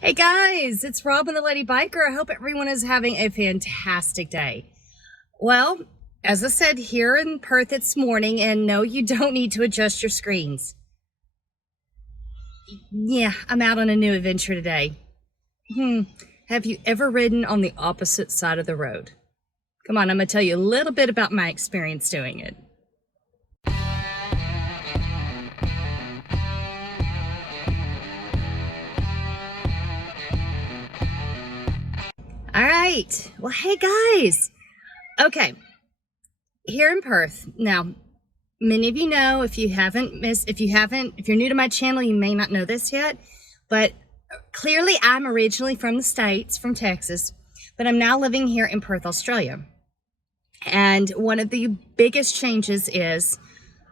Hey guys, it's Robin the Lady Biker. I hope everyone is having a fantastic day. Well, as I said here in Perth, it's morning, and no, you don't need to adjust your screens. Yeah, I'm out on a new adventure today. Have you ever ridden on the opposite side of the road? Come on, I'm going to tell you a little bit about my experience doing it. All right. Well, hey guys. Okay. Here in Perth. Now, many of you know, if you're new to my channel, you may not know this yet, but clearly I'm originally from the States, from Texas, but I'm now living here in Perth, Australia. And one of the biggest changes is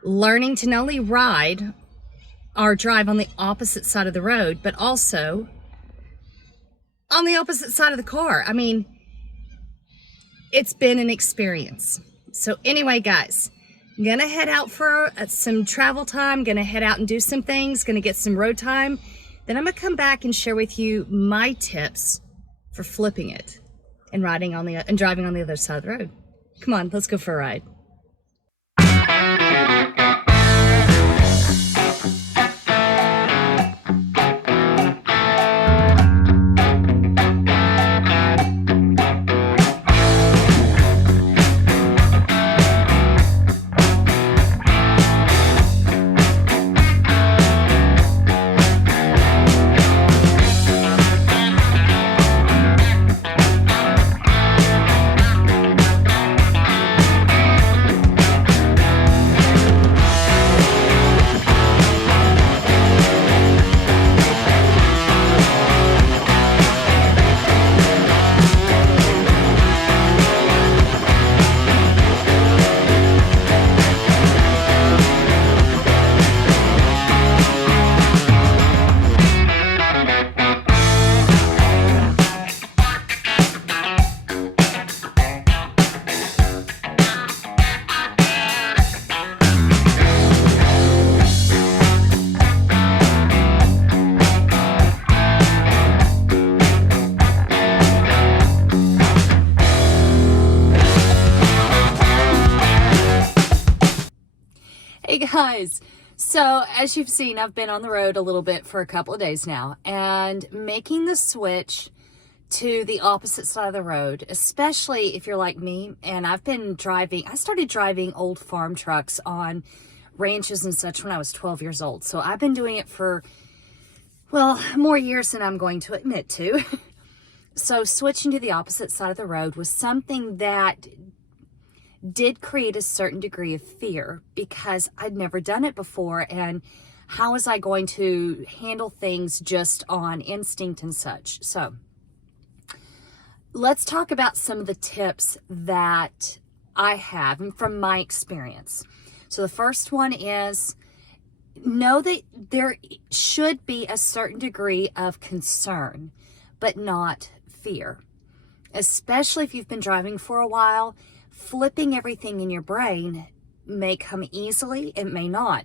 learning to not only ride or drive on the opposite side of the road, but also on the opposite side of the car. I mean, it's been an experience. So anyway, guys, I'm gonna head out for some travel time, gonna head out and do some things, gonna get some road time. Then I'm gonna come back and share with you my tips for flipping it and driving on the other side of the road. Come on, let's go for a ride. Hey guys, so as you've seen, I've been on the road a little bit for a couple of days now, and making the switch to the opposite side of the road, especially if you're like me, and I started driving old farm trucks on ranches and such when I was 12 years old. So I've been doing it for, well, more years than I'm going to admit to. So switching to the opposite side of the road was something that did create a certain degree of fear because I'd never done it before, and how was I going to handle things just on instinct and such. So let's talk about some of the tips that I have from my experience. So the first one is know that there should be a certain degree of concern, but not fear. Especially if you've been driving for a while, flipping everything in your brain may come easily, it may not.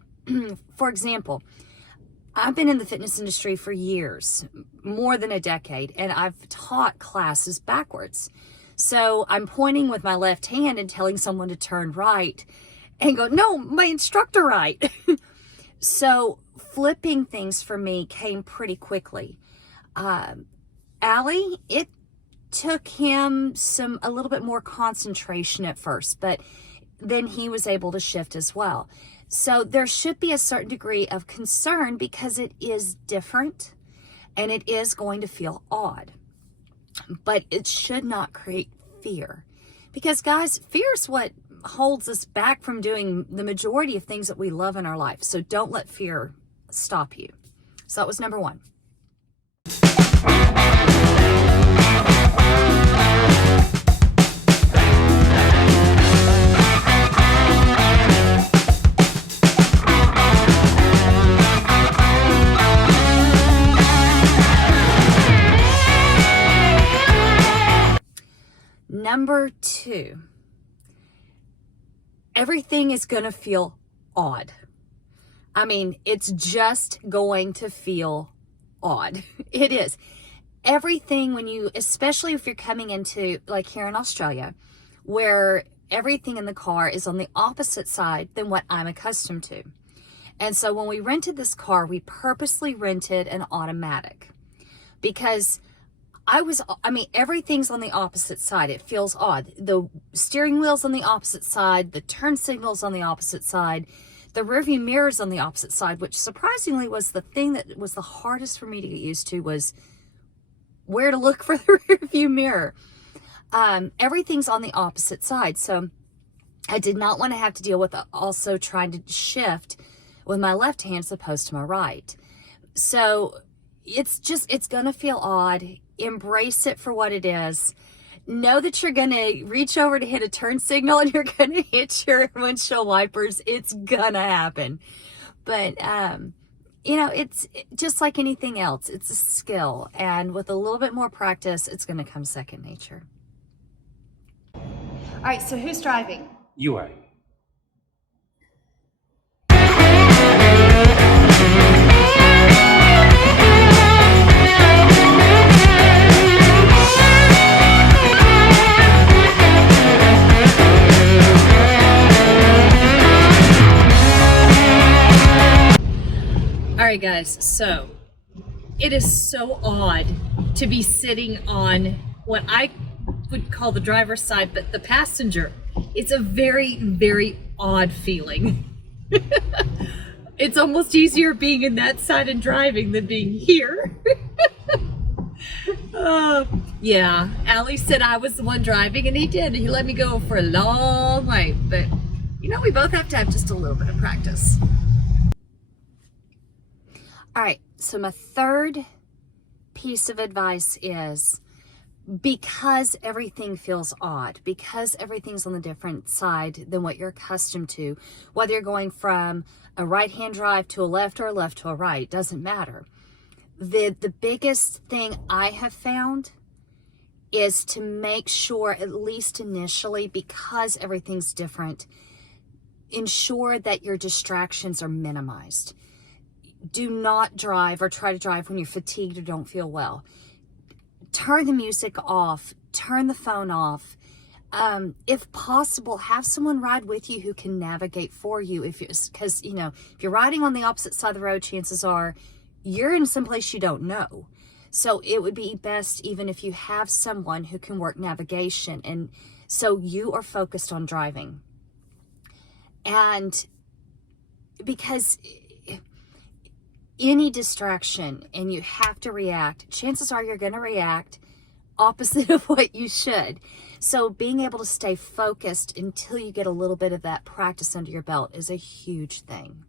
For example, I've been in the fitness industry for years, more than a decade, and I've taught classes backwards. So I'm pointing with my left hand and telling someone to turn right and go, no, my instructor right. So flipping things for me came pretty quickly. Allie, it took him a little bit more concentration at first, but then he was able to shift as well. So there should be a certain degree of concern because it is different and it is going to feel odd, but it should not create fear, because guys, fear is what holds us back from doing the majority of things that we love in our life. So don't let fear stop you. So that was number one. Number two, everything is going to feel odd. I mean, it's just going to feel odd. It is. everything, when you, especially if you're coming into, like here in Australia, where everything in the car is on the opposite side than what I'm accustomed to. And so when we rented this car, we purposely rented an automatic because everything's on the opposite side. It feels odd. The steering wheel's on the opposite side, the turn signal's on the opposite side, the rearview mirror's on the opposite side, which surprisingly was the thing that was the hardest for me to get used to, was where to look for the rearview mirror. Everything's on the opposite side. So I did not want to have to deal with also trying to shift with my left hand as opposed to my right. So it's going to feel odd. Embrace it for what it is. Know that you're going to reach over to hit a turn signal and you're going to hit your windshield wipers. It's going to happen. But, it's just like anything else. It's a skill. And with a little bit more practice, it's going to come second nature. All right, so who's driving? You are. All right, guys, so it is so odd to be sitting on what I would call the driver's side, but the passenger. It's a very, very odd feeling. It's almost easier being in that side and driving than being here. Yeah, Allie said I was the one driving, and he did. He let me go for a long way, but we both have to have just a little bit of practice. All right, so my third piece of advice is, because everything feels odd, because everything's on the different side than what you're accustomed to, whether you're going from a right-hand drive to a left or a left to a right, doesn't matter. The biggest thing I have found is to make sure, at least initially, because everything's different, ensure that your distractions are minimized. Do not drive or try to drive when you're fatigued or don't feel well. Turn the music off, turn the phone off. If possible, have someone ride with you who can navigate for you. Because if you're riding on the opposite side of the road, chances are you're in some place you don't know. So it would be best even if you have someone who can work navigation, and so you are focused on driving. And because any distraction and you have to react, chances are you're going to react opposite of what you should. So being able to stay focused until you get a little bit of that practice under your belt is a huge thing.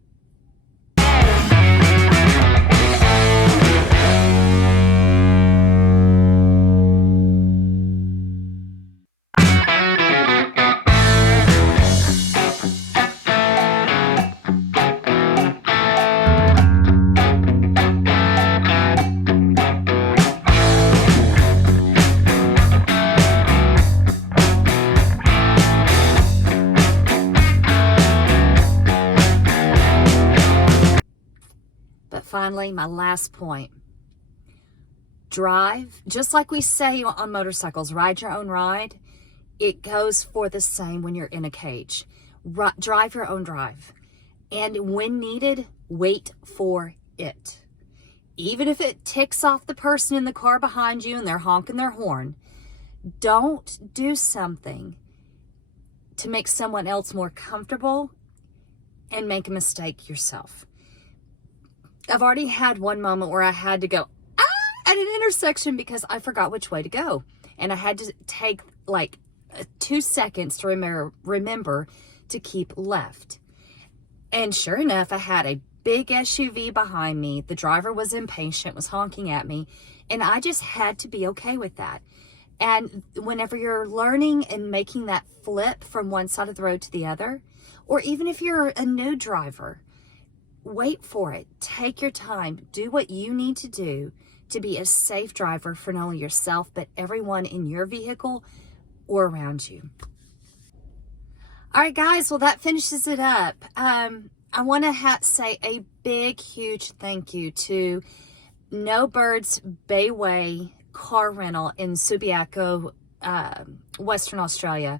Finally, my last point. Drive, just like we say on motorcycles, ride your own ride. It goes for the same when you're in a cage. Drive your own drive. And when needed, wait for it. Even if it ticks off the person in the car behind you and they're honking their horn, don't do something to make someone else more comfortable and make a mistake yourself. I've already had one moment where I had to go at an intersection because I forgot which way to go. And I had to take like 2 seconds to remember to keep left. And sure enough, I had a big SUV behind me. The driver was impatient, was honking at me. And I just had to be okay with that. And whenever you're learning and making that flip from one side of the road to the other, or even if you're a new driver, wait for it. Take your time. Do what you need to do to be a safe driver for not only yourself, but everyone in your vehicle or around you. All right, guys. Well, that finishes it up. I want to say a big, huge thank you to No Birds Bayway car rental in Subiaco, Western Australia.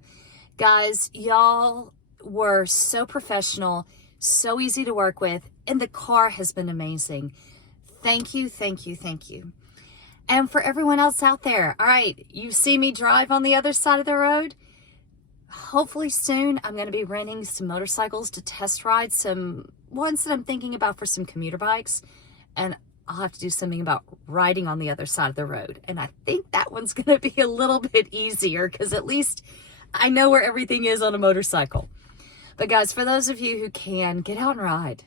Guys, y'all were so professional, so easy to work with, and the car has been amazing. Thank you, thank you, thank you. And for everyone else out there, all right, you see me drive on the other side of the road. Hopefully soon I'm going to be renting some motorcycles to test ride, some ones that I'm thinking about for some commuter bikes, and I'll have to do something about riding on the other side of the road. And I think that one's going to be a little bit easier because at least I know where everything is on a motorcycle. But guys, for those of you who can, get out and ride.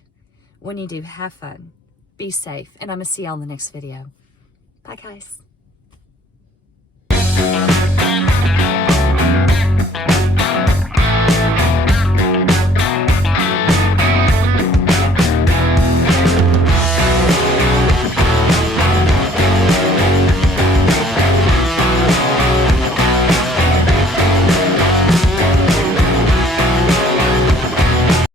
When you do, have fun, be safe, and I'm going to see y'all in the next video. Bye, guys.